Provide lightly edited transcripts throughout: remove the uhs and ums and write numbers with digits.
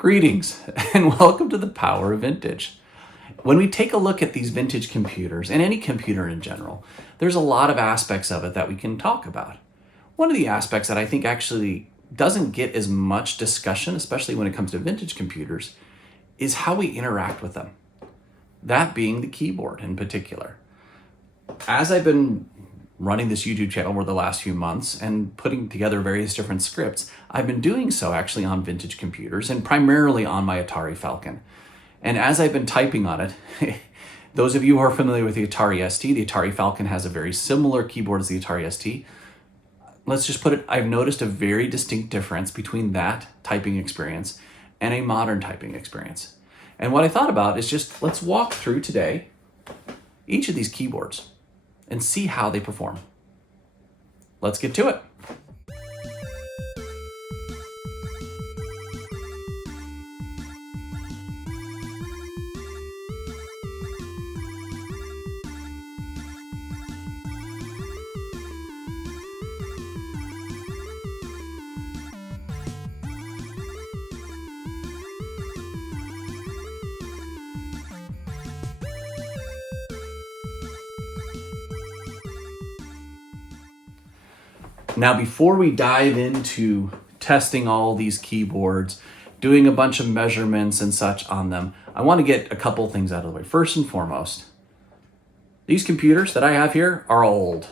Greetings and welcome to the power of vintage. When we take a look at these vintage computers, and any computer in general, there's a lot of aspects of it that we can talk about. One of the aspects that I think actually doesn't get as much discussion, especially when it comes to vintage computers, is how we interact with them. That being the keyboard in particular. As I've been running this YouTube channel over the last few months and putting together various different scripts, I've been doing so actually on vintage computers and primarily on my Atari Falcon. And as I've been typing on it, those of you who are familiar with the Atari ST, the Atari Falcon has a very similar keyboard as the Atari ST. Let's just put it, I've noticed a very distinct difference between that typing experience and a modern typing experience. And what I thought about is just, let's walk through today each of these keyboards and see how they perform. Let's get to it. Now, before we dive into testing all these keyboards, doing a bunch of measurements and such on them, I want to get a couple things out of the way. First and foremost, these computers that I have here are old.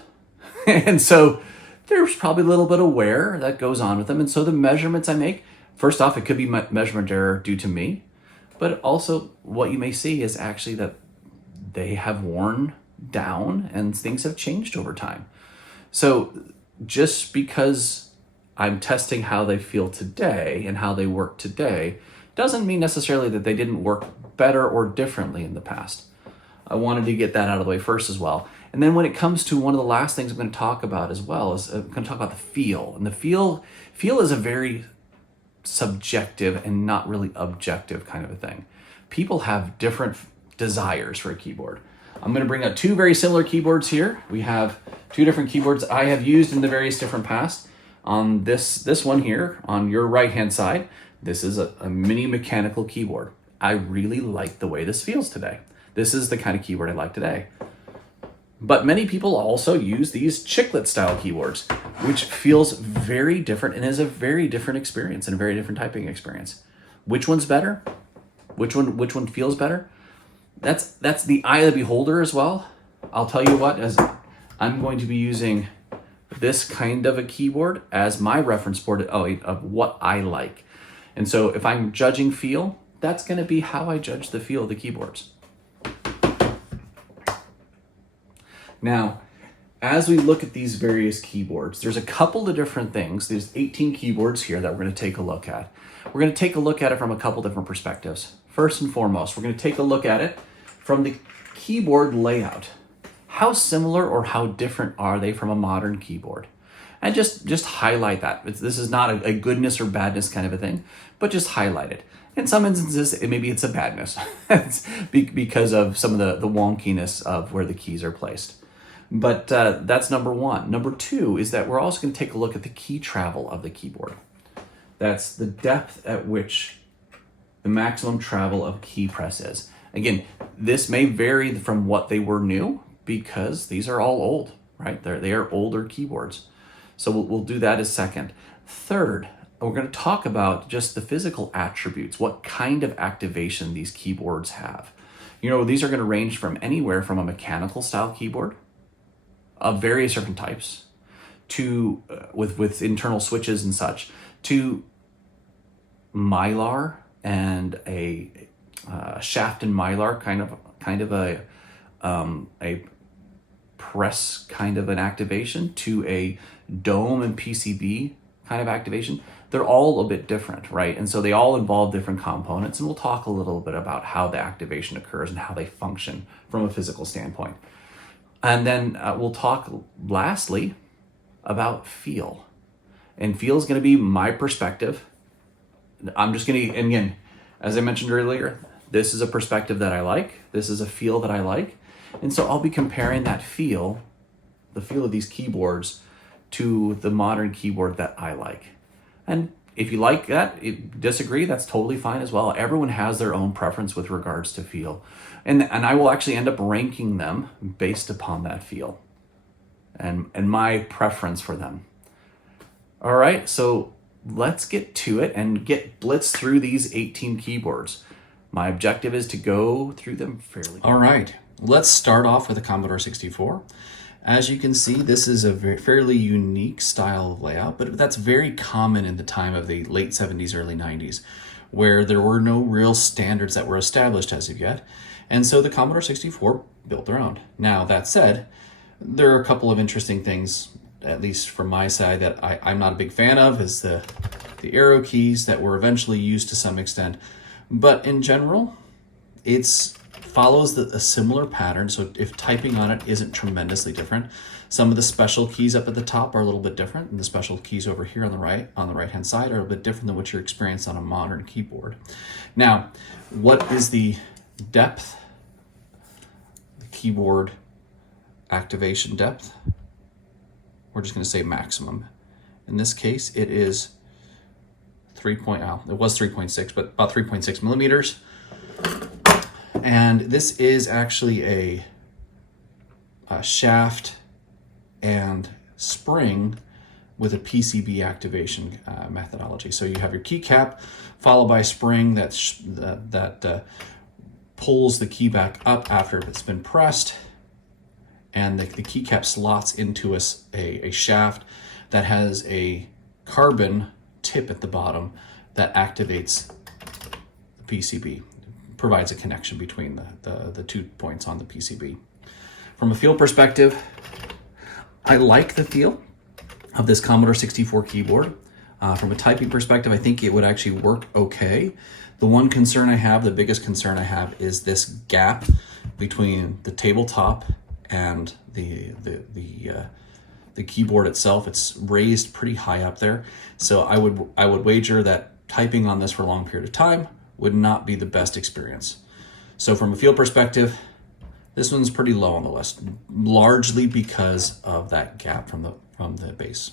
And so there's probably a little bit of wear that goes on with them. And so the measurements I make, first off, it could be measurement error due to me, but also what you may see is actually that they have worn down and things have changed over time. So just because I'm testing how they feel today and how they work today doesn't mean necessarily that they didn't work better or differently in the past. I wanted to get that out of the way first as well. And then when it comes to one of the last things I'm going to talk about as well is I'm going to talk about the feel. And the feel is a very subjective and not really objective kind of a thing. People have different desires for a keyboard. I'm going to bring up two very similar keyboards here. We have two different keyboards I have used in the various different past. On this one here, on your right-hand side, this is a mini mechanical keyboard. I really like the way this feels today. This is the kind of keyboard I like today. But many people also use these chiclet style keyboards, which feels very different and is a very different experience and a very different typing experience. Which one's better? Which one feels better? That's the eye of the beholder as well. I'll tell you what, as I'm going to be using this kind of a keyboard as my reference board of what I like. And so if I'm judging feel, that's going to be how I judge the feel of the keyboards. Now, as we look at these various keyboards, there's a couple of different things. There's 18 keyboards here that we're going to take a look at. We're going to take a look at it from a couple different perspectives. First and foremost, we're going to take a look at it from the keyboard layout. How similar or how different are they from a modern keyboard? And just highlight that. This is not a goodness or badness kind of a thing, but just highlight it. In some instances, maybe it's a badness because of some of the wonkiness of where the keys are placed. But that's number one. Number two is that we're also going to take a look at the key travel of the keyboard. That's the depth at which the maximum travel of key press is. Again, this may vary from what they were new because these are all old, right? They are older keyboards. So we'll do that as second. Third, we're going to talk about just the physical attributes, what kind of activation these keyboards have. You know, these are going to range from anywhere from a mechanical style keyboard of various different types to with internal switches and such to Mylar and a shaft and Mylar kind of a press kind of an activation to a dome and PCB kind of activation. They're all a bit different, right? And so they all involve different components, and we'll talk a little bit about how the activation occurs and how they function from a physical standpoint. And then we'll talk lastly about feel. And feel is going to be my perspective. I'm just going to, and again, as I mentioned earlier, this is a perspective that I like. This is a feel that I like. And so I'll be comparing that feel, the feel of these keyboards, to the modern keyboard that I like. And If you like that, disagree, that's totally fine as well. Everyone has their own preference with regards to feel. And I will actually end up ranking them based upon that feel and my preference for them. All right, so let's get to it and get blitzed through these 18 keyboards. My objective is to go through them fairly. All right, let's start off with the Commodore 64. As you can see, this is a fairly unique style of layout, but that's very common in the time of the late 70s, early 90s, where there were no real standards that were established as of yet. And so the Commodore 64 built their own. Now, that said, there are a couple of interesting things, at least from my side, that I'm not a big fan of, is the arrow keys that were eventually used to some extent. But in general, it's follows a similar pattern. So if typing on it isn't tremendously different, some of the special keys up at the top are a little bit different, and the special keys over here on the right hand side are a bit different than what you're experiencing on a modern keyboard. Now, what is the depth, the keyboard activation depth? We're just going to say maximum. In this case, it is it was 3.6, but about 3.6 millimeters. And this is actually a shaft and spring with a PCB activation methodology. So you have your keycap followed by a spring that pulls the key back up after it's been pressed, and the keycap slots into a shaft that has a carbon tip at the bottom that activates the PCB, provides a connection between the 2 points on the PCB. From a feel perspective, I like the feel of this Commodore 64 keyboard. From a typing perspective, I think it would actually work okay. The one concern I have, the biggest concern I have, is this gap between the tabletop and the keyboard itself. It's raised pretty high up there. So I would wager that typing on this for a long period of time would not be the best experience. So from a feel perspective, this one's pretty low on the list, largely because of that gap from the base.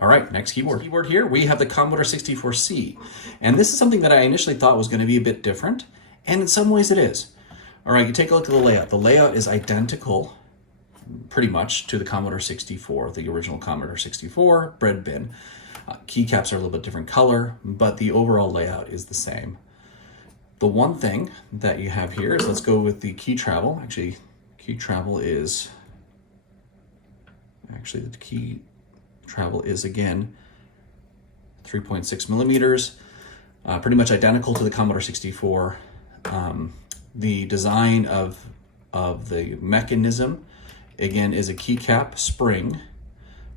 All right, next keyboard. Here we have the Commodore 64C. And this is something that I initially thought was going to be a bit different, and in some ways it is. All right, you take a look at the layout. The layout is identical pretty much to the Commodore 64, the original Commodore 64 bread bin. Keycaps are a little bit different color, but the overall layout is the same. The one thing that you have here is, let's go with the key travel. Actually, the key travel is again 3.6 millimeters, pretty much identical to the Commodore 64. The design of the mechanism, again, is a keycap spring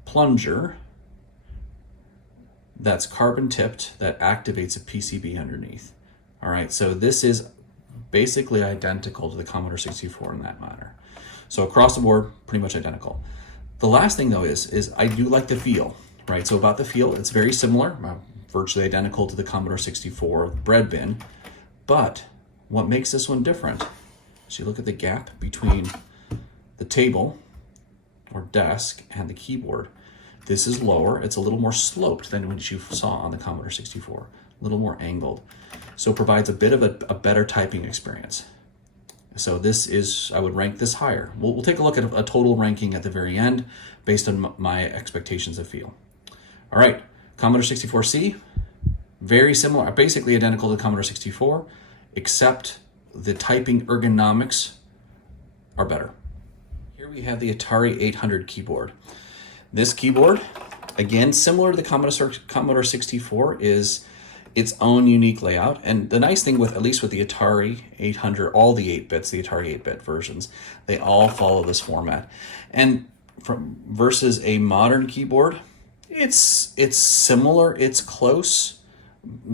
plunger that's carbon tipped that activates a PCB underneath. All right, so this is basically identical to the Commodore 64 in that manner. So across the board, pretty much identical. The last thing though is I do like the feel, right? So about the feel, it's very similar, virtually identical to the Commodore 64 bread bin, but what makes this one different is you look at the gap between the table or desk and the keyboard. This is lower, it's a little more sloped than what you saw on the Commodore 64, a little more angled. So it provides a bit of a better typing experience. So this is, I would rank this higher. We'll take a look at a total ranking at the very end based on my expectations of feel. All right, Commodore 64C, very similar, basically identical to the Commodore 64, except the typing ergonomics are better. Here we have the Atari 800 keyboard. This keyboard, again, similar to the Commodore 64, is its own unique layout. And the nice thing with, at least with the Atari 800, all the 8-bits, the Atari 8-bit versions, they all follow this format. And versus a modern keyboard, it's similar, it's close,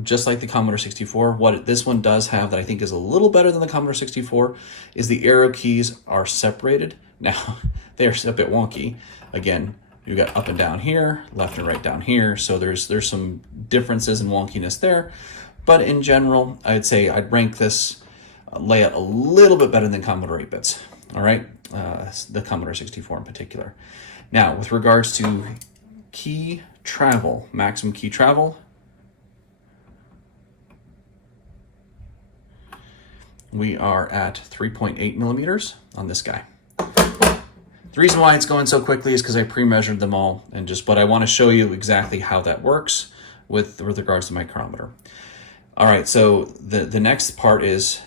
just like the Commodore 64. What this one does have that I think is a little better than the Commodore 64 is the arrow keys are separated. Now, they're a bit wonky. Again, you've got up and down here, left and right down here, so there's some differences and wonkiness there. But in general, I'd say I'd rank this layout a little bit better than Commodore 8-bits. All right, the Commodore 64 in particular. Now, with regards to key travel, maximum key travel, we are at 3.8 millimeters on this guy. The reason why it's going so quickly is because I pre-measured them all, but I want to show you exactly how that works with regards to micrometer. All right, so the next part is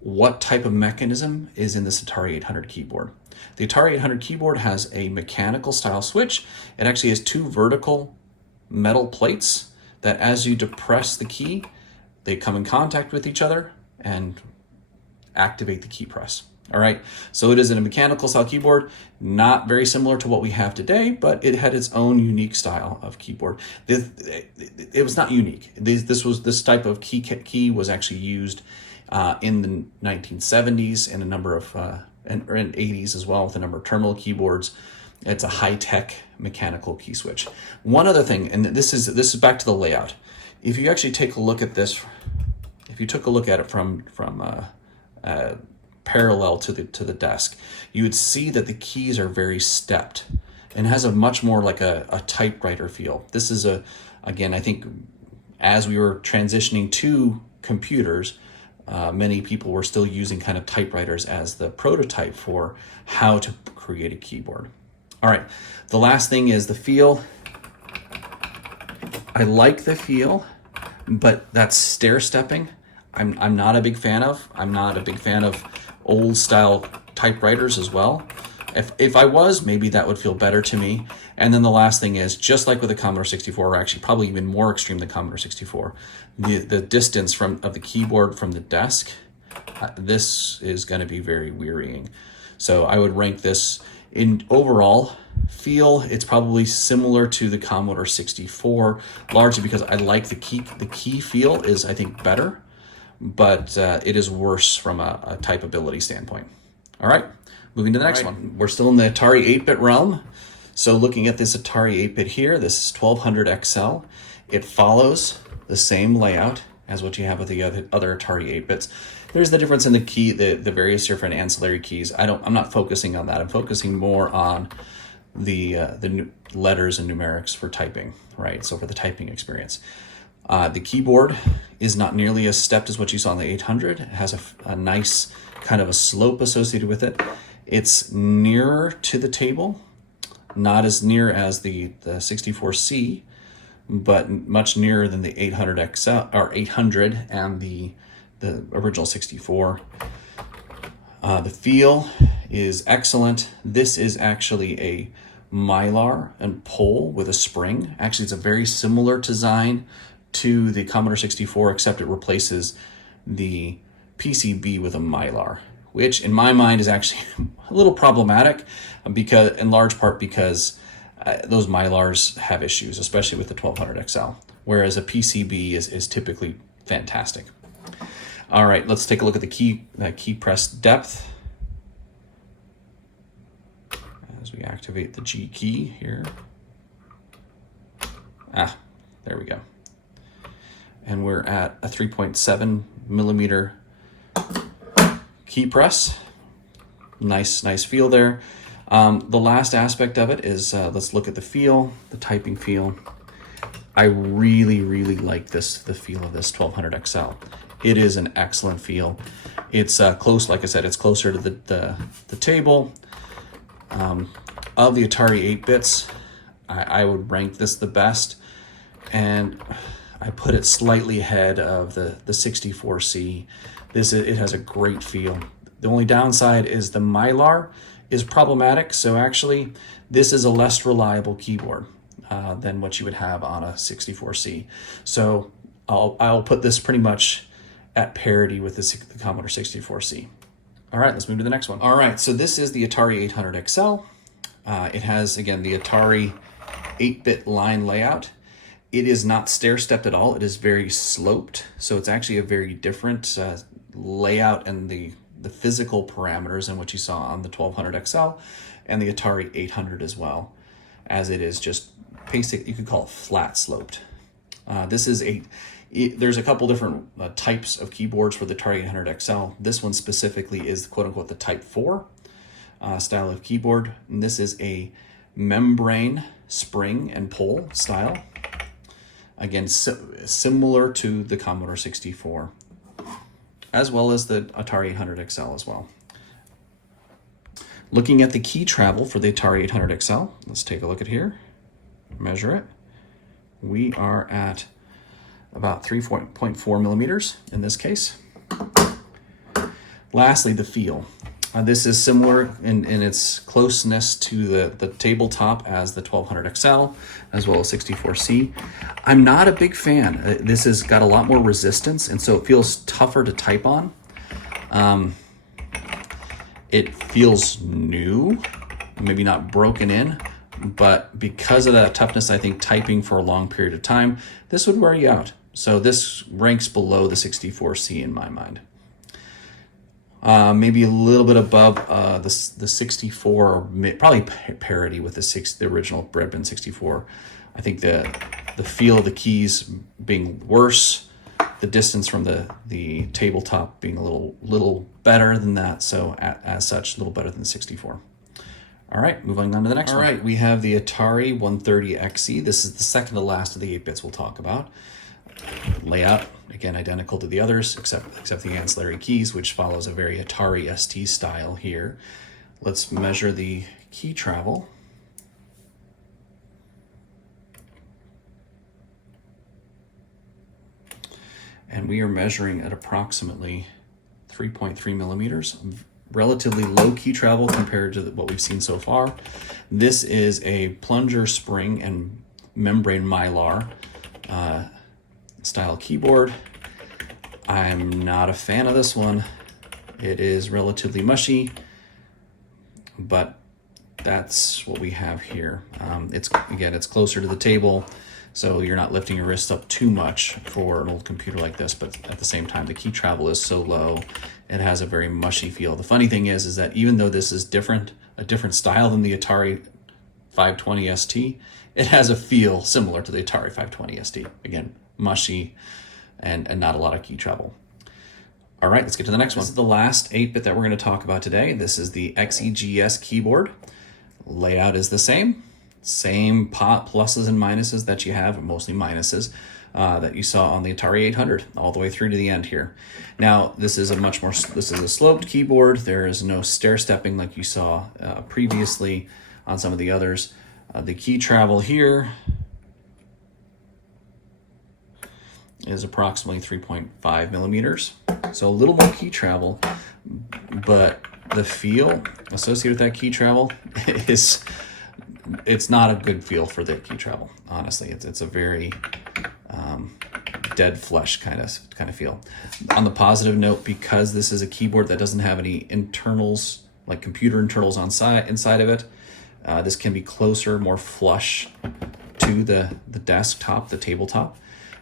what type of mechanism is in this Atari 800 keyboard. The Atari 800 keyboard has a mechanical style switch. It actually has two vertical metal plates that as you depress the key, they come in contact with each other and activate the key press. All right, so it is a mechanical style keyboard, not very similar to what we have today, but it had its own unique style of keyboard. It was not unique. This type of key was actually used in the 1970s and a number of and 80s as well with a number of terminal keyboards. It's a high-tech mechanical key switch. One other thing, and this is back to the layout. If you actually take a look at this, if you took a look at it from parallel to the desk, you would see that the keys are very stepped and has a much more like a typewriter feel. This is again, I think as we were transitioning to computers, many people were still using kind of typewriters as the prototype for how to create a keyboard. All right, the last thing is the feel. I like the feel, but that stair stepping, I'm not a big fan of. I'm not a big fan of old style typewriters as well. If I was, maybe that would feel better to me. And then the last thing is, just like with the Commodore 64, or actually probably even more extreme than Commodore 64, the distance of the keyboard from the desk, this is going to be very wearying. So I would rank this in overall feel. It's probably similar to the Commodore 64, largely because I like the key feel is, I think, better, but it is worse from a typeability standpoint. All right, moving to the next one. We're still in the Atari 8-bit realm. So looking at this Atari 8-bit here, this is 1200 XL. It follows the same layout as what you have with the other Atari 8-bits. There's the difference in the key, the various different ancillary keys. I'm not focusing on that. I'm focusing more on the letters and numerics for typing, right? So for the typing experience. The keyboard is not nearly as stepped as what you saw in the 800. It has a nice kind of a slope associated with it. It's nearer to the table, not as near as the 64C, but much nearer than the 800 XL or 800 and the original 64. The feel is excellent. This is actually a Mylar and pole with a spring. Actually, it's a very similar design to the Commodore 64, except it replaces the PCB with a Mylar, which in my mind is actually a little problematic in large part because those Mylars have issues, especially with the 1200 XL, whereas a PCB is typically fantastic. All right, let's take a look at the key press depth as we activate the G key here. There we go. And we're at a 3.7 millimeter key press. Nice feel there. The last aspect of it is, let's look at the feel, the typing feel. I really like the feel of this 1200 XL. It is an excellent feel. It's close, like I said, it's closer to the table. Of the Atari 8-bits, I would rank this the best, and I put it slightly ahead of the 64C. It has a great feel. The only downside is the Mylar is problematic, so actually this is a less reliable keyboard than what you would have on a 64C. So I'll put this pretty much at parity with the Commodore 64C. All right, let's move to the next one. All right, so this is the Atari 800 XL. It has, again, the Atari 8-bit line layout. It is not stair-stepped at all. It is very sloped, so it's actually a very different layout and the physical parameters than what you saw on the 1200 XL and the Atari 800 as well, as it is just basic, you could call it flat sloped. There's a couple different types of keyboards for the Atari 800 XL. This one specifically is quote-unquote the Type 4 style of keyboard. And this is a membrane spring and pole style. Again, similar to the Commodore 64. as well as the Atari 800 XL as well. Looking at the key travel for the Atari 800 XL, let's take a look at here, measure it. We are at about 3.4 millimeters in this case. Lastly, the feel. This is similar in its closeness to the tabletop as the 1200 XL, as well as 64C. I'm not a big fan. This has got a lot more resistance, and so it feels tougher to type on. It feels new, maybe not broken in, but because of that toughness, I think typing for a long period of time, this would wear you out. So this ranks below the 64C in my mind. Maybe a little bit above the 64, probably parity with the original Breadbin 64. I think the feel of the keys being worse, the distance from the tabletop being a little better than that. So as such, a little better than the 64. All right, moving on to the next one. All right, we have the Atari 130XE. This is the second to last of the 8-bits we'll talk about. Layout, again, identical to the others, except the ancillary keys, which follows a very Atari ST style here. Let's measure the key travel. And we are measuring at approximately 3.3 millimeters. Relatively low key travel compared to what we've seen so far. This is a plunger spring and membrane mylar style keyboard. I'm not a fan of this one. It is relatively mushy, but that's what we have here. It's closer to the table, so you're not lifting your wrist up too much for an old computer like this, but at the same time, the key travel is so low, it has a very mushy feel. The funny thing is that even though this is a different style than the Atari 520 ST, it has a feel similar to the Atari 520 ST. Again, mushy and not a lot of key travel. All right, let's get to the next one. This is the last 8-bit that we're going to talk about today. This is the XEGS keyboard. Layout is the same pluses and minuses that you have, mostly minuses, that you saw on the Atari 800 all the way through to the end here. Now, this is a sloped keyboard. There is no stair stepping like you saw previously on some of the others. The key travel here is approximately 3.5 millimeters. So a little more key travel, but the feel associated with that key travel it's not a good feel for the key travel. Honestly, it's a very dead flesh kind of feel. On the positive note, because this is a keyboard that doesn't have any internals, like computer internals inside of it, this can be closer, more flush to the desktop, the tabletop.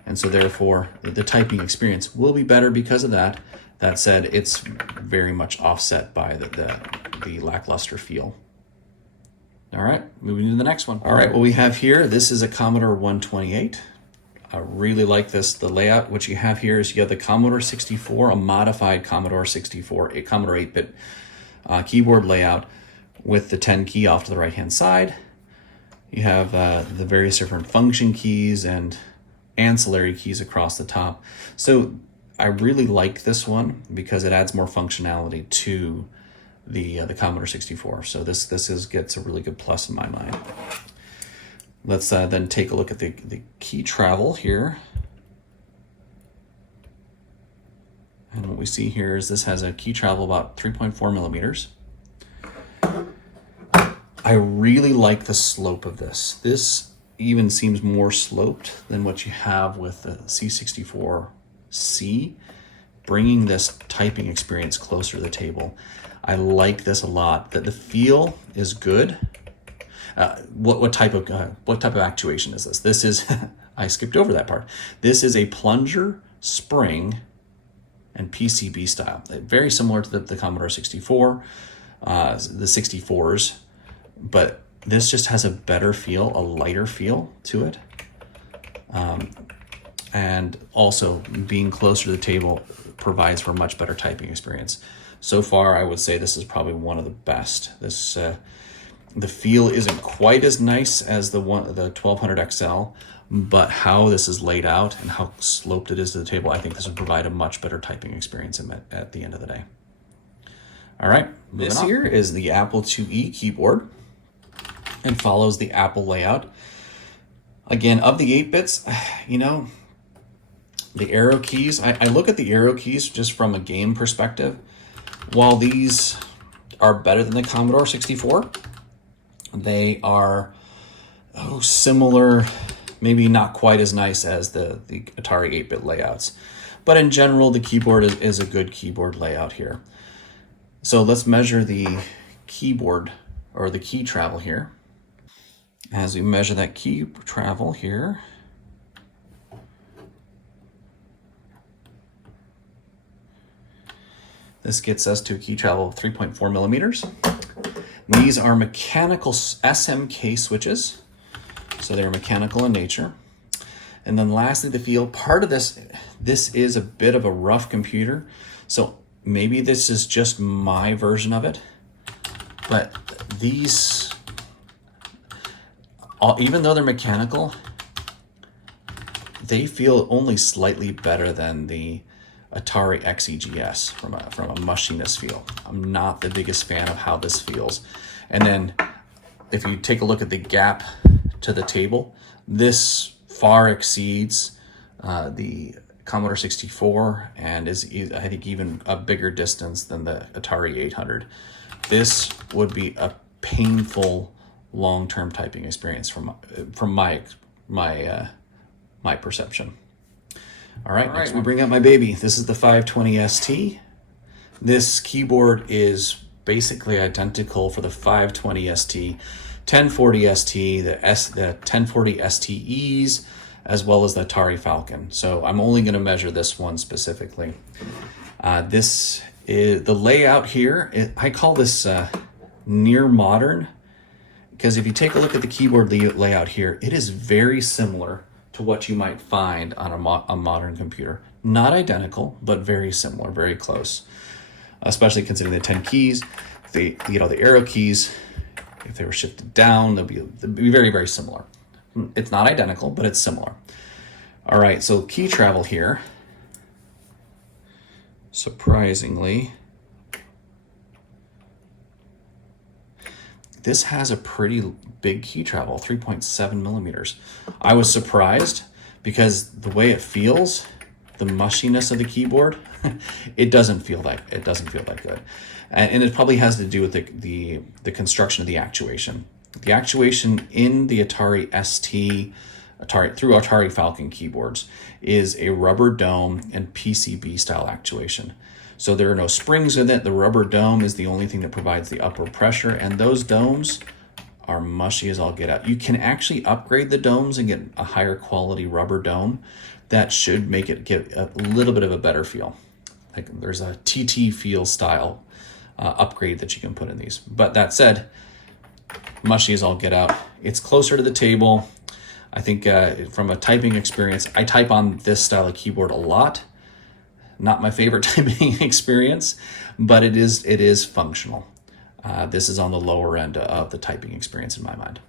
And so therefore, the typing experience will be better because of that. That said, it's very much offset by the lackluster feel. All right, moving to the next one. All right, what we have here, this is a Commodore 128. I really like this. The layout, what you have here is you have the Commodore 64, a modified Commodore 64, a Commodore 8-bit keyboard layout with the 10 key off to the right-hand side. You have the various different function keys and ancillary keys across the top. So I really like this one because it adds more functionality to the Commodore 64. So this gets a really good plus in my mind. Let's then take a look at the key travel here. And what we see here is this has a key travel about 3.4 millimeters. I really like the slope of this. This even seems more sloped than what you have with the C64C, bringing this typing experience closer to the table. I like this a lot. That the feel is good. What type of actuation is this? This is I skipped over that part. This is a plunger spring and PCB style, very similar to the Commodore 64, the 64s, but this just has a better feel, a lighter feel to it. And also being closer to the table provides for a much better typing experience. So far, I would say this is probably one of the best. The feel isn't quite as nice as the 1200 XL, but how this is laid out and how sloped it is to the table, I think this would provide a much better typing experience at the end of the day. All right, this here is the Apple IIe keyboard and follows the Apple layout. Again, of the 8-bits, you know, the arrow keys, I look at the arrow keys just from a game perspective. While these are better than the Commodore 64, they are similar, maybe not quite as nice as the Atari 8-bit layouts. But in general, the keyboard is a good keyboard layout here. So let's measure the keyboard or the key travel here. As we measure that key travel here, this gets us to a key travel of 3.4 millimeters. These are mechanical SMK switches, so they're mechanical in nature. And then lastly, the feel. Part of this is a bit of a rough computer, so maybe this is just my version of it, but these, even though they're mechanical, they feel only slightly better than the Atari XEGS from a mushiness feel. I'm not the biggest fan of how this feels. And then if you take a look at the gap to the table, this far exceeds the Commodore 64 and is, I think, even a bigger distance than the Atari 800. This would be a painful long-term typing experience from my perception. All right, next we bring out my baby. This is the 520 ST. This keyboard is basically identical for the 520 ST, 1040 ST, the 1040 STEs, as well as the Atari Falcon. So I'm only going to measure this one specifically. This is the layout here. I call this near modern, because if you take a look at the keyboard layout here, it is very similar to what you might find on a modern computer. Not identical, but very similar, very close. Especially considering the 10 keys, the arrow keys, if they were shifted down, they'll be very, very similar. It's not identical, but it's similar. All right, so key travel here, surprisingly, this has a pretty big key travel, 3.7 millimeters. I was surprised because the way it feels, the mushiness of the keyboard, it doesn't feel that good. And it probably has to do with the construction of the actuation. The actuation in the Atari ST, through Atari Falcon keyboards, is a rubber dome and PCB style actuation. So there are no springs in it. The rubber dome is the only thing that provides the upward pressure, and those domes are mushy as all get out. You can actually upgrade the domes and get a higher quality rubber dome. That should make it get a little bit of a better feel. Like there's a TT feel style upgrade that you can put in these. But that said, mushy as all get out. It's closer to the table. I think from a typing experience, I type on this style of keyboard a lot. Not my favorite typing experience, but it is functional. This is on the lower end of the typing experience in my mind.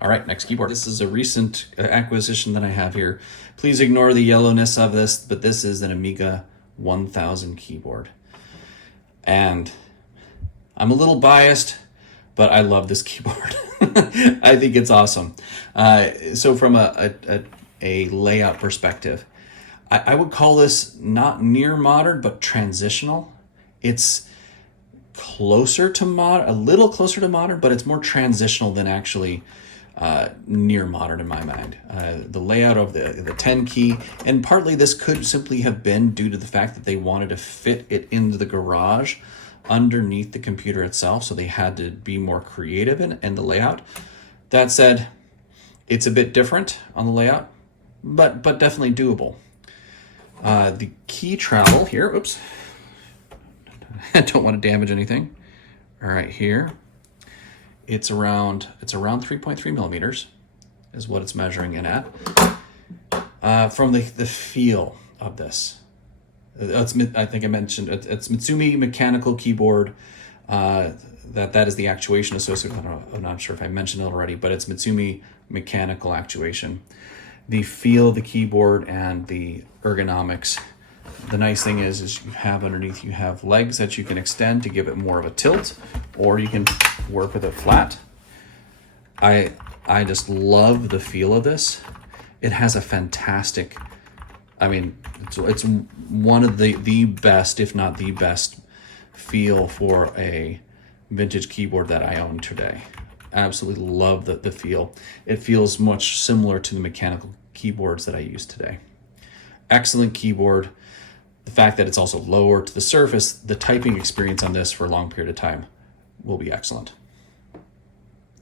All right, next keyboard. This is a recent acquisition that I have here. Please ignore the yellowness of this, but this is an Amiga 1000 keyboard. And I'm a little biased, but I love this keyboard. I think it's awesome. So from a layout perspective, I would call this not near modern, but transitional. It's closer to a little closer to modern, but it's more transitional than actually near modern in my mind. The layout of the 10 key, and partly this could simply have been due to the fact that they wanted to fit it into the garage underneath the computer itself, so they had to be more creative in the layout. That said, it's a bit different on the layout, but definitely doable. The key travel here, oops, I don't want to damage anything. All right, here, it's around 3.3 millimeters is what it's measuring in at. From the feel of this, I think I mentioned it's Mitsumi mechanical keyboard. That is the actuation associated. I'm not sure if I mentioned it already, but it's Mitsumi mechanical actuation. the feel of the keyboard and the ergonomics. The nice thing is you have underneath, you have legs that you can extend to give it more of a tilt, or you can work with it flat. I just love the feel of this. It has a fantastic, I mean, it's one of the best, if not the best, feel for a vintage keyboard that I own today. Absolutely love the feel. It feels much similar to the mechanical keyboards that I use today. Excellent keyboard. The fact that it's also lower to the surface, the typing experience on this for a long period of time will be excellent.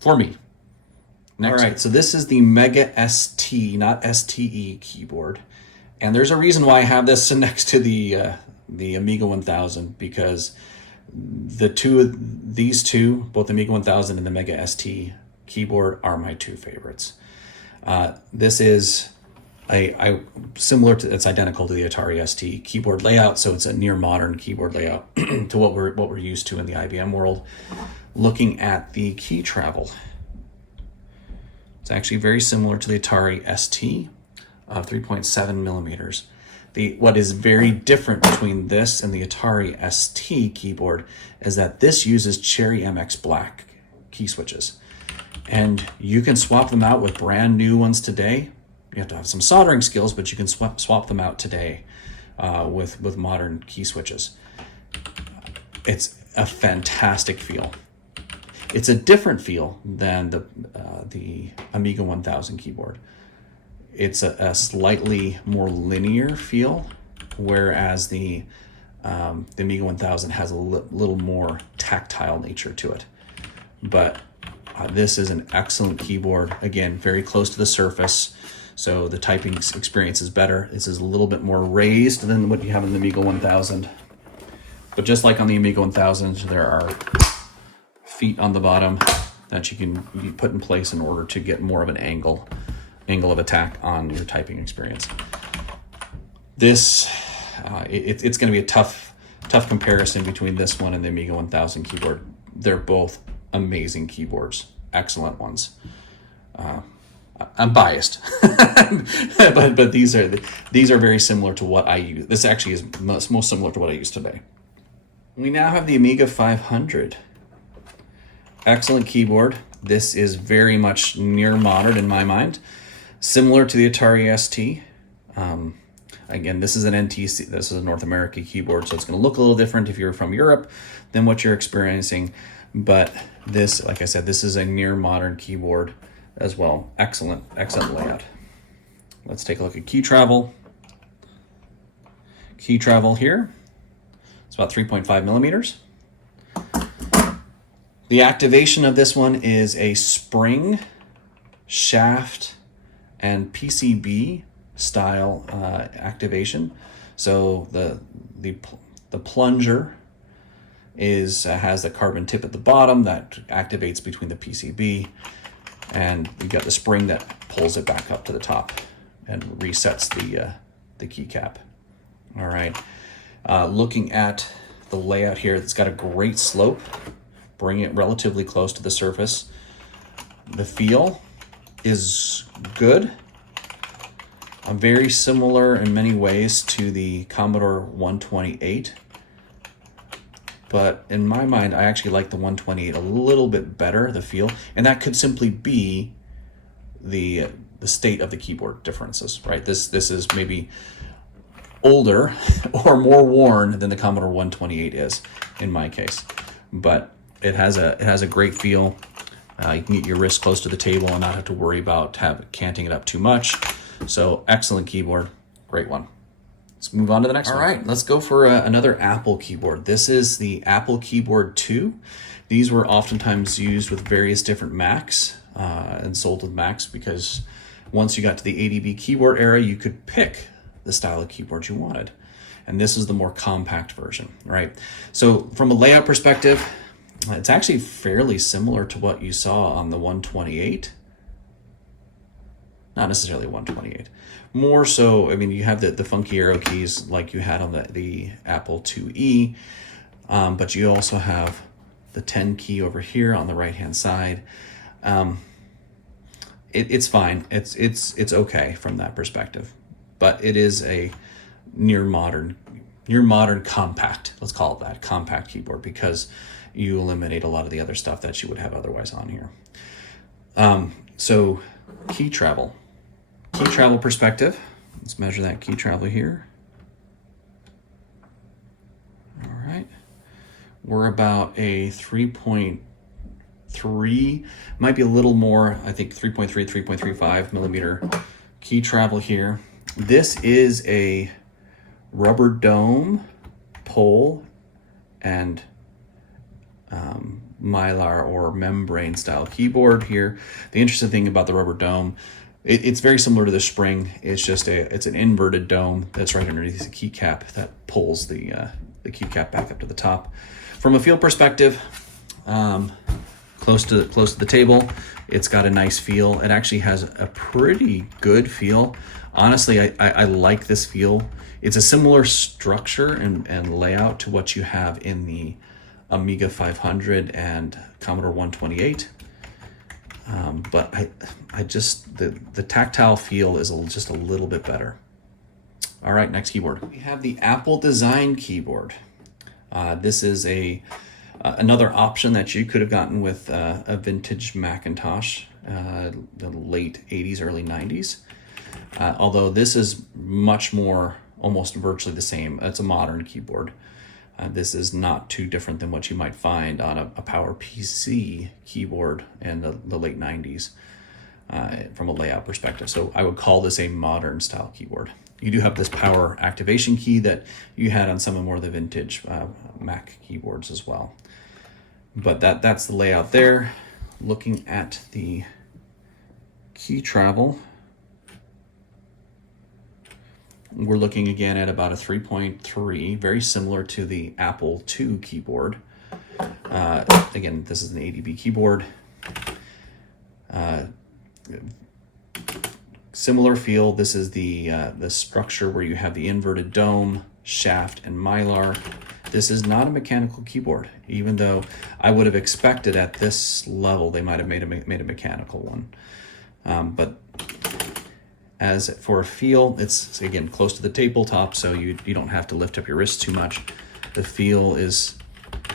For me. Next. All right, so this is the Mega ST, not STE keyboard. And there's a reason why I have this next to the Amiga 1000, because these two, both the Amiga 1000 and the Mega ST keyboard, are my two favorites. This is similar to, it's identical to the Atari ST keyboard layout, so it's a near modern keyboard layout to what we're used to in the IBM world. Looking at the key travel, it's actually very similar to the Atari ST of 3.7 millimeters. What is very different between this and the Atari ST keyboard is that this uses Cherry MX Black key switches, and you can swap them out with brand new ones today. You have to have some soldering skills, but you can swap them out today with modern key switches. It's a fantastic feel. It's a different feel than the Amiga 1000 keyboard. It's a slightly more linear feel, whereas the Amiga 1000 has a little more tactile nature to it. But this is an excellent keyboard. Again, very close to the surface, so the typing experience is better. This is a little bit more raised than what you have in the Amiga 1000. But just like on the Amiga 1000, there are feet on the bottom that you can put in place in order to get more of an angle of attack on your typing experience. This, it's going to be a tough comparison between this one and the Amiga 1000 keyboard. They're both amazing keyboards, excellent ones. I'm biased, but these are very similar to what I use. This actually is most similar to what I use today. We now have the Amiga 500. Excellent keyboard. This is very much near modern in my mind, similar to the Atari ST. Again, this is an NTC. This is a North America keyboard, so it's going to look a little different if you're from Europe than what you're experiencing. But this, like I said, this is a near modern keyboard as well. Excellent layout. Let's take a look at key travel. Key travel here, it's about 3.5 millimeters. The activation of this one is a spring, shaft, and PCB style activation. So the plunger has the carbon tip at the bottom that activates between the PCB, and you got the spring that pulls it back up to the top and resets the keycap. All right, looking at the layout here, it's got a great slope, bring it relatively close to the surface. The feel is good. Very similar in many ways to the Commodore 128. But in my mind, I actually like the 128 a little bit better, the feel. And that could simply be the state of the keyboard differences, right? This is maybe older or more worn than the Commodore 128 is, in my case. But it has a great feel. You can get your wrist close to the table and not have to worry about canting it up too much. So excellent keyboard, great one. Let's move on to the next one. All right, let's go for another Apple keyboard. This is the Apple Keyboard 2. These were oftentimes used with various different Macs and sold with Macs, because once you got to the ADB keyboard era, you could pick the style of keyboard you wanted. And this is the more compact version, right? So from a layout perspective, it's actually fairly similar to what you saw on the 128. Not necessarily 128. More so, I mean, you have the funky arrow keys like you had on the Apple IIe, but you also have the 10 key over here on the right-hand side. it's fine. It's okay from that perspective, but it is a near modern compact. Let's call it that, compact keyboard, because you eliminate a lot of the other stuff that you would have otherwise on here. So key travel perspective. Let's measure that key travel here. All right. We're about a 3.3, might be a little more, I think 3.3, 3.35 millimeter key travel here. This is a rubber dome pole and mylar or membrane style keyboard here. The interesting thing about the rubber dome, it's very similar to the spring. It's just it's an inverted dome that's right underneath the keycap that pulls the keycap back up to the top. From a feel perspective, close to the table, it's got a nice feel. It actually has a pretty good feel. Honestly, I like this feel. It's a similar structure and layout to what you have in the Amiga 500 and Commodore 128. But I just, the tactile feel is just a little bit better. All right, next keyboard. We have the Apple design keyboard. This is another option that you could have gotten with a vintage Macintosh, the late 80s, early 90s. Although this is much more, almost virtually the same. It's a modern keyboard. This is not too different than what you might find on a PowerPC keyboard in the late 90s from a layout perspective. So I would call this a modern style keyboard. You do have this power activation key that you had on some of more of the vintage Mac keyboards as well. But that's the layout there. Looking at the key travel, we're looking again at about a 3.3, very similar to the Apple II keyboard. Again, this is an ADB keyboard. Similar feel. This is the structure where you have the inverted dome, shaft, and mylar. This is not a mechanical keyboard, even though I would have expected at this level they might have made a mechanical one. But as for a feel, it's again close to the tabletop, so you don't have to lift up your wrist too much. The feel is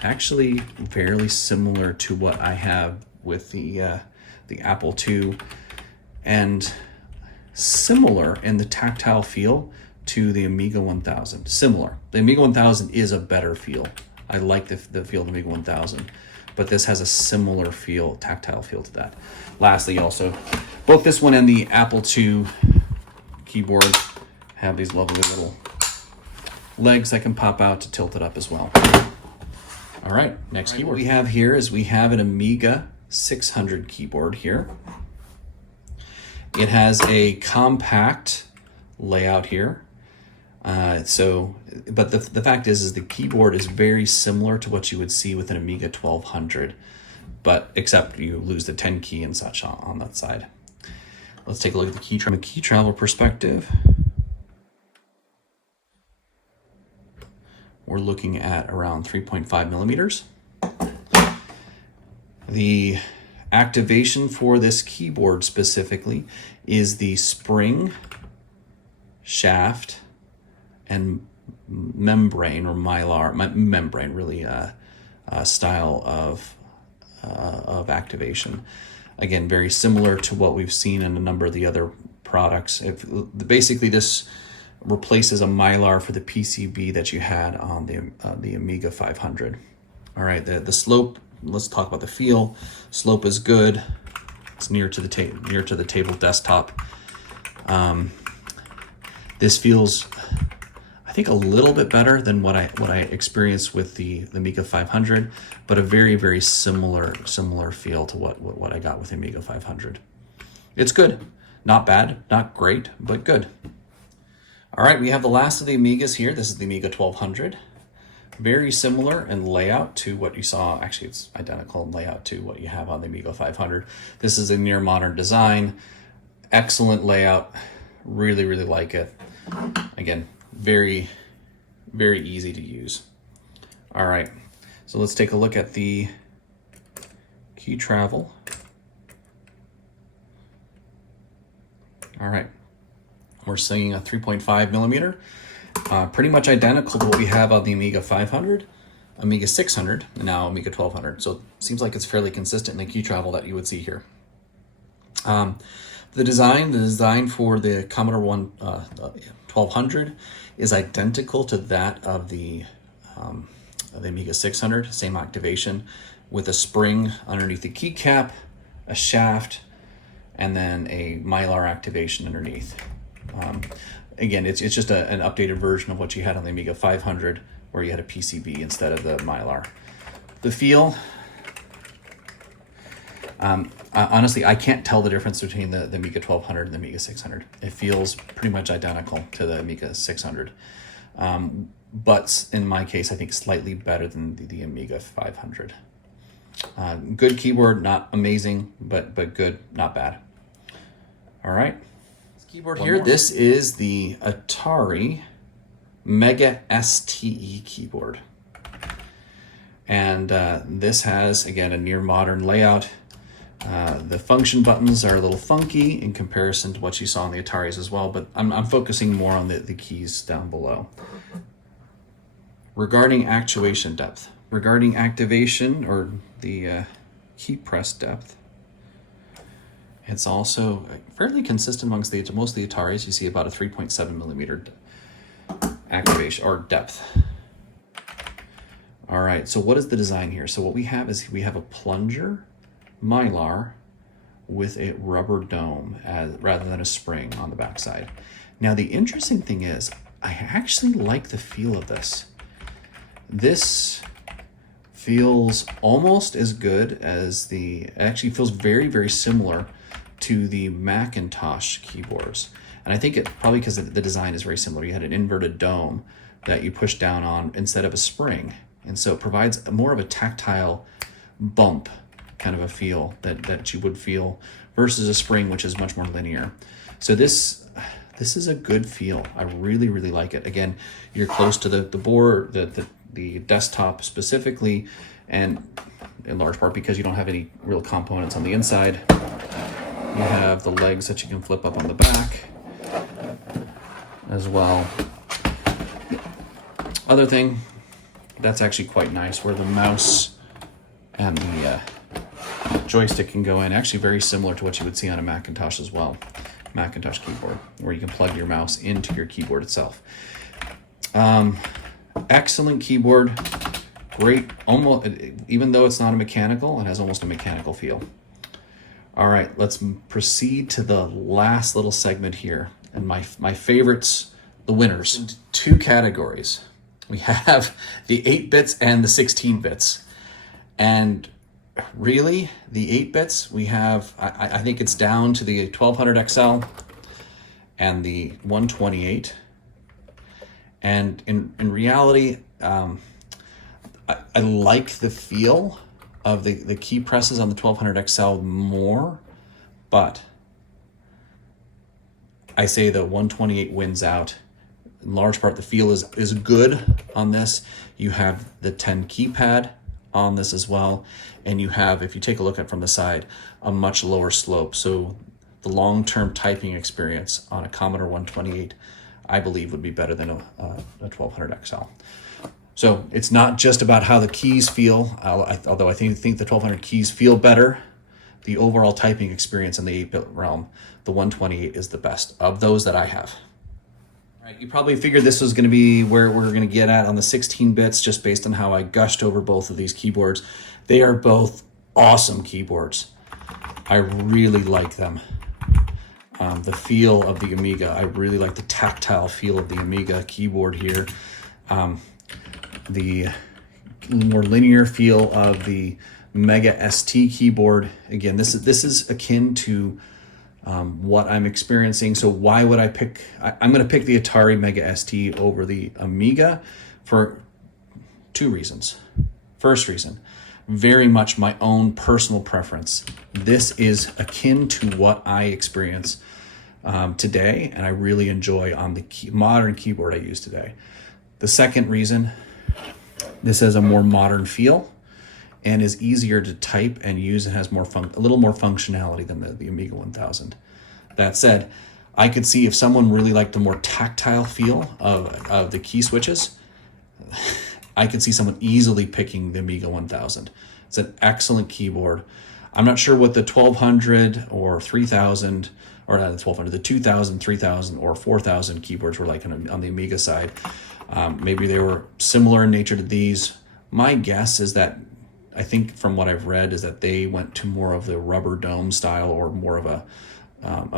actually fairly similar to what I have with the Apple II, and similar in the tactile feel to the Amiga 1000. Similar. The Amiga 1000 is a better feel. I like the feel of the Amiga 1000, but this has a similar feel, tactile feel to that. Lastly, also, both this one and the Apple II keyboard have these lovely little legs that can pop out to tilt it up as well. All right, next keyboard. What we have here is we have an Amiga 600 keyboard here. It has a compact layout here. But the fact is the keyboard is very similar to what you would see with an Amiga 1200, but except you lose the 10 key and such on that side. Let's take a look at the key from a key travel perspective. We're looking at around 3.5 millimeters. The activation for this keyboard specifically is the spring, shaft, and membrane or mylar membrane, really style of activation. Again, very similar to what we've seen in a number of the other products. Basically, this replaces a mylar for the PCB that you had on the Amiga 500. All right, the slope. Let's talk about the feel. Slope is good. It's near to the table desktop. This feels, I think, a little bit better than what I experienced with the Amiga 500, but a very, very similar feel to what I got with the Amiga 500. It's good, not bad, not great, but good. All right, we have the last of the Amigas here. This is the Amiga 1200. Very similar in layout to what you saw. Actually, it's identical in layout to what you have on the Amiga 500. This is a near modern design. Excellent layout. Really, really like it. Again, very, very easy to use. All right, so let's take a look at the key travel. All right, we're seeing a 3.5 millimeter, pretty much identical to what we have on the Amiga 500, Amiga 600, and now Amiga 1200. So it seems like it's fairly consistent in the key travel that you would see here. The design for the Commodore 1200 is identical to that of the Amiga 600, same activation, with a spring underneath the keycap, a shaft, and then a Mylar activation underneath. Again, it's just an updated version of what you had on the Amiga 500, where you had a PCB instead of the Mylar. The feel, honestly, I can't tell the difference between the Amiga 1200 and the Amiga 600. It feels pretty much identical to the Amiga 600. But in my case, I think slightly better than the Amiga 500. Good keyboard, not amazing, but good, not bad. All right. This keyboard here, this is the Atari Mega STE keyboard. And this has, again, a near modern layout. The function buttons are a little funky in comparison to what you saw on the Ataris as well, but I'm focusing more on the keys down below. Regarding actuation depth, regarding activation or the key press depth, it's also fairly consistent amongst most of the Ataris. You see about a 3.7 millimeter activation or depth. All right, so what is the design here? So what we have is we have a plunger Mylar with a rubber dome rather than a spring on the backside. Now the interesting thing is I actually like the feel of this. This feels almost as good as it actually feels very, very similar to the Macintosh keyboards. And I think it probably because the design is very similar. You had an inverted dome that you push down on instead of a spring. And so it provides more of a tactile bump kind of a feel that you would feel versus a spring, which is much more linear. So this is a good feel. I really, really like it. Again, you're close to the board, the desktop specifically, and in large part because you don't have any real components on the inside. You have the legs that you can flip up on the back as well. Other thing that's actually quite nice, where the mouse and the joystick can go in, actually very similar to what you would see on a Macintosh as well. Macintosh keyboard, where you can plug your mouse into your keyboard itself. Excellent keyboard, great, almost, even though it's not a mechanical, it has almost a mechanical feel. All right, let's proceed to the last little segment here, and my favorites, the winners. Two categories. We have the 8 bits and the 16 bits. And really, the 8 bits, we have, I think it's down to the 1200 XL and the 128. And in reality, I like the feel of the key presses on the 1200 XL more, but I say the 128 wins out. In large part, the feel is good on this. You have the 10 keypad on this as well, and you have, if you take a look at it from the side, a much lower slope. So the long-term typing experience on a Commodore 128, I believe, would be better than a 1200 XL. So it's not just about how the keys feel, although I think the 1200 keys feel better. The overall typing experience in the 8-bit realm, the 128 is the best of those that I have. All right, you probably figured this was going to be where we're going to get at on the 16 bits, just based on how I gushed over both of these keyboards. They are both awesome keyboards. I really like them. The feel of the Amiga, I really like the tactile feel of the Amiga keyboard here. The more linear feel of the Mega ST keyboard. Again, this is akin to what I'm experiencing. So why would I pick? I'm going to pick the Atari Mega ST over the Amiga for two reasons. First reason, very much my own personal preference. This is akin to what I experience today, and I really enjoy on the modern keyboard I use today. The second reason, this has a more modern feel and is easier to type and use and has a little more functionality than the Amiga 1000. That said, I could see if someone really liked the more tactile feel of the key switches, I could see someone easily picking the Amiga 1000. It's an excellent keyboard. I'm not sure what the 1200 or 3000, or not the 1200, the 2000, 3000, or 4000 keyboards were like on the Amiga side. Maybe they were similar in nature to these. My guess is that, I think from what I've read, is that they went to more of the rubber dome style, or more of a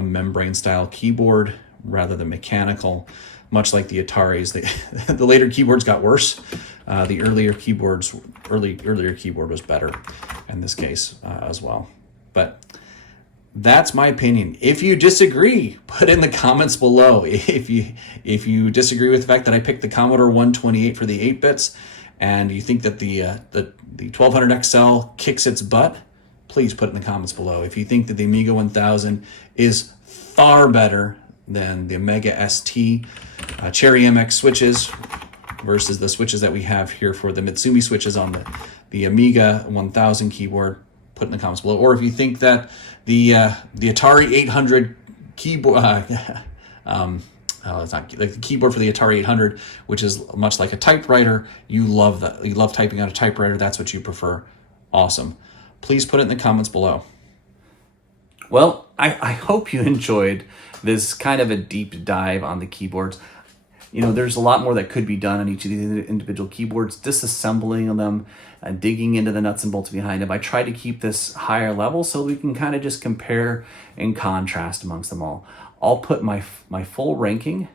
membrane style keyboard rather than mechanical, much like the Ataris. The later keyboards got worse. The earlier keyboard was better in this case as well. But that's my opinion. If you disagree, put in the comments below. If you disagree with the fact that I picked the Commodore 128 for the 8-bits, and you think that the 1200 XL kicks its butt, please put it in the comments below. If you think that the Amiga 1000 is far better than the Amiga ST Cherry MX switches versus the switches that we have here for the Mitsumi switches on the Amiga 1000 keyboard, put in the comments below. Or if you think that the Atari 800 keyboard, it's not like the keyboard for the Atari 800, which is much like a typewriter, you love that. You love typing on a typewriter. That's what you prefer. Awesome. Please put it in the comments below. Well, I hope you enjoyed this kind of a deep dive on the keyboards. You know, there's a lot more that could be done on each of these individual keyboards, disassembling them and digging into the nuts and bolts behind them. I try to keep this higher level so we can kind of just compare and contrast amongst them all. I'll put my full ranking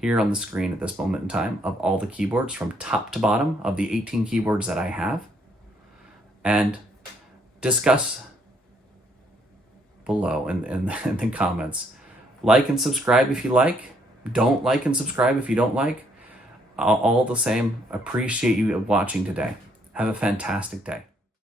here on the screen at this moment in time of all the keyboards from top to bottom of the 18 keyboards that I have, and discuss below in the comments. Like and subscribe if you like. Don't like and subscribe if you don't like. All the same, appreciate you watching today. Have a fantastic day.